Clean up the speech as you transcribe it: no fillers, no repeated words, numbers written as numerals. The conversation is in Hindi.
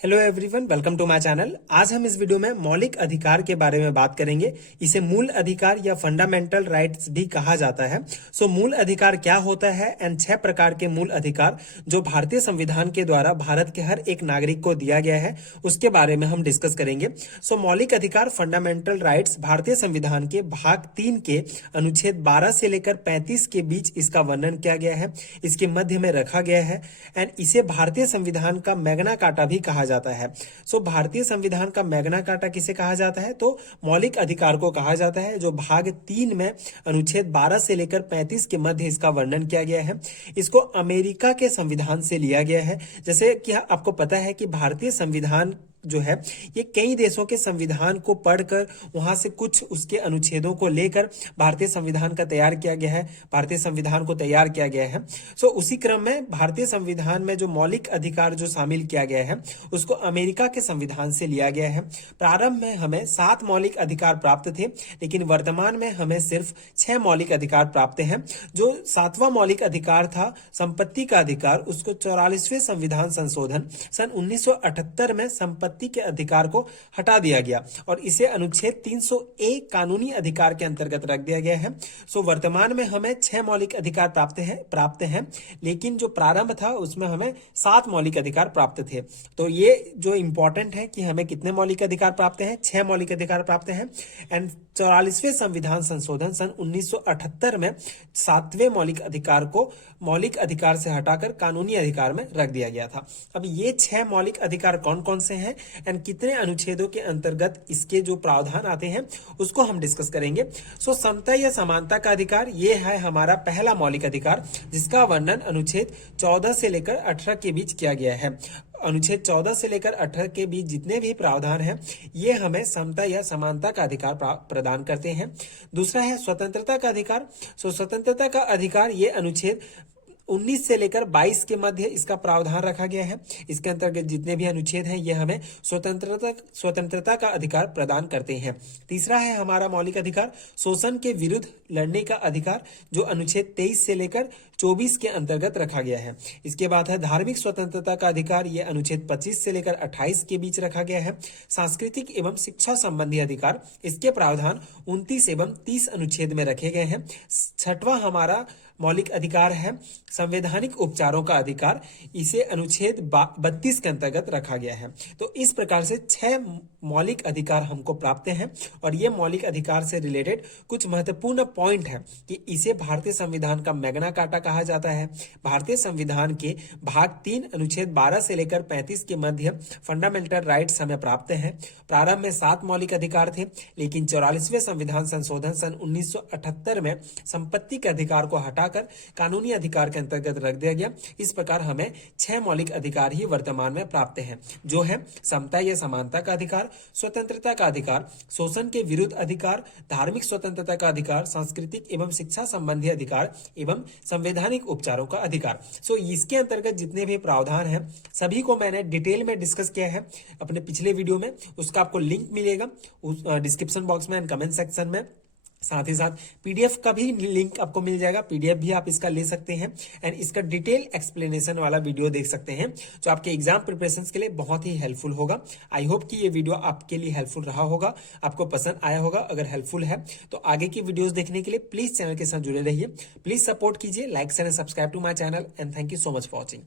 Hello everyone, welcome to my channel. आज हम इस वीडियो में मौलिक अधिकार के बारे में बात करेंगे। इसे मूल अधिकार या फंडामेंटल राइट्स भी कहा जाता है। मूल अधिकार क्या होता है एंड 6 प्रकार के मूल अधिकार जो भारतीय संविधान के द्वारा भारत के हर एक नागरिक को दिया गया है, उसके बारे में हम डिस्कस करेंगे। मौलिक अधिकार फंडामेंटल राइट्स भारतीय संविधान के भाग 3 के अनुच्छेद 12 से लेकर 35 के बीच इसका वर्णन किया गया है, इसके मध्य में रखा गया है एंड इसे भारतीय संविधान का मैग्ना कार्टा भी कहा जाता है। भारतीय संविधान का मैग्ना कार्टा किसे कहा जाता है? तो मौलिक अधिकार को कहा जाता है, जो भाग 3 में अनुच्छेद 12 से लेकर 35 के मध्य इसका वर्णन किया गया है। इसको अमेरिका के संविधान से लिया गया है। जैसे कि आपको पता है कि भारतीय संविधान जो है ये कई देशों के संविधान को पढ़कर वहां से कुछ उसके अनुच्छेदों को लेकर भारतीय संविधान का तैयार किया गया है, भारतीय संविधान को तैयार किया गया है। उसी क्रम में भारतीय संविधान में जो मौलिक अधिकार जो शामिल किया गया है उसको अमेरिका के संविधान से लिया गया है। प्रारंभ में हमें 7 मौलिक अधिकार प्राप्त थे, लेकिन वर्तमान में हमें सिर्फ 6 मौलिक अधिकार प्राप्त हैं। जो 7वां मौलिक अधिकार था संपत्ति का अधिकार, उसको 44वें संविधान संशोधन सन 1978 में संपत्ति के अधिकार को हटा दिया गया और इसे अनुच्छेद 300A कानूनी अधिकार के अंतर्गत रख दिया गया है। वर्तमान में हमें 6 मौलिक अधिकार प्राप्त हैं, लेकिन जो प्रारंभ था उसमें हमें 7 मौलिक अधिकार प्राप्त थे। तो ये जो इंपॉर्टेंट है कि हमें कितने मौलिक अधिकार प्राप्त हैं? 6 मौलिक अधिकार प्राप्त हैं एंड 44वें संविधान संशोधन सन 1978 में 7वें मौलिक अधिकार को मौलिक अधिकार से हटाकर कानूनी अधिकार में रख दिया गया था। अब ये 6 मौलिक अधिकार कौन कौन से हैं एंड कितने अनुच्छेदों के अंतर्गत इसके जो प्रावधान आते हैं उसको हम डिस्कस करेंगे। समता या समानता का अधिकार ये है हमारा पहला मौलिक अधिकार, जिसका वर्णन अनुच्छेद 14 से लेकर 18 के बीच किया गया है। अनुच्छेद 14 से लेकर 18 के बीच जितने भी प्रावधान हैं ये हमें समता या समानता का अधिकार प्रदान करते हैं। दूसरा है स्वतंत्रता का अधिकार। स्वतंत्रता का अधिकार ये अनुच्छेद 19 से लेकर 22 के मध्य इसका प्रावधान रखा गया है। इसके अंतर्गत जितने भी अनुच्छेद हैं ये हमें स्वतंत्रता का अधिकार प्रदान करते हैं। तीसरा है हमारा मौलिक अधिकार शोषण के विरुद्ध लड़ने का अधिकार, जो अनुच्छेद 23 से लेकर 24 के अंतर्गत रखा गया है। इसके बाद है धार्मिक स्वतंत्रता का अधिकार, यह अनुच्छेद 25 से लेकर 28 के बीच रखा गया है। सांस्कृतिक एवं शिक्षा संबंधी अधिकार, इसके प्रावधान 29 एवं 30 अनुच्छेद में रखे गए हैं। 6वां हमारा मौलिक अधिकार है संवैधानिक उपचारों का अधिकार, इसे अनुच्छेद 32 के अंतर्गत रखा गया है। तो इस प्रकार से 6 मौलिक अधिकार हमको प्राप्त हैं और ये मौलिक अधिकार से रिलेटेड कुछ महत्वपूर्ण पॉइंट है कि इसे भारतीय संविधान का मैग्ना कार्टा कहा जाता है। भारतीय संविधान के भाग 3 अनुच्छेद 12 से लेकर 35 के मध्य फंडामेंटल राइट्स हमें प्राप्त हैं। प्रारंभ में 7 मौलिक अधिकार थे, लेकिन 44वें संविधान संशोधन सन 1978 में संपत्ति के अधिकार को हटाकर कानूनी अधिकार के अंतर्गत रख दिया गया। इस प्रकार हमें 6 मौलिक अधिकार ही वर्तमान में प्राप्त हैं, जो है समता या समानता का अधिकार, स्वतंत्रता का अधिकार, शोषण के विरुद्ध अधिकार, धार्मिक स्वतंत्रता का अधिकार, सांस्कृतिक एवं शिक्षा संबंधी अधिकार एवं संवैधानिक उपचारों का अधिकार। इसके अंतर्गत जितने भी प्रावधान हैं सभी को मैंने डिटेल में डिस्कस किया है अपने पिछले वीडियो में। उसका आपको लिंक मिलेगा डिस्क्रिप्शन बॉक्स में एंड कमेंट सेक्शन में। साथ ही साथ पीडीएफ का भी लिंक आपको मिल जाएगा, पीडीएफ भी आप इसका ले सकते हैं एंड इसका डिटेल एक्सप्लेनेशन वाला वीडियो देख सकते हैं, जो आपके एग्जाम प्रिपरेशन के लिए बहुत ही हेल्पफुल होगा। आई होप कि ये वीडियो आपके लिए हेल्पफुल रहा होगा, आपको पसंद आया होगा। अगर हेल्पफुल है तो आगे की वीडियोस देखने के लिए प्लीज चैनल के साथ जुड़े रहिए। प्लीज सपोर्ट कीजिए, like share and subscribe to my channel and thank you so much for watching.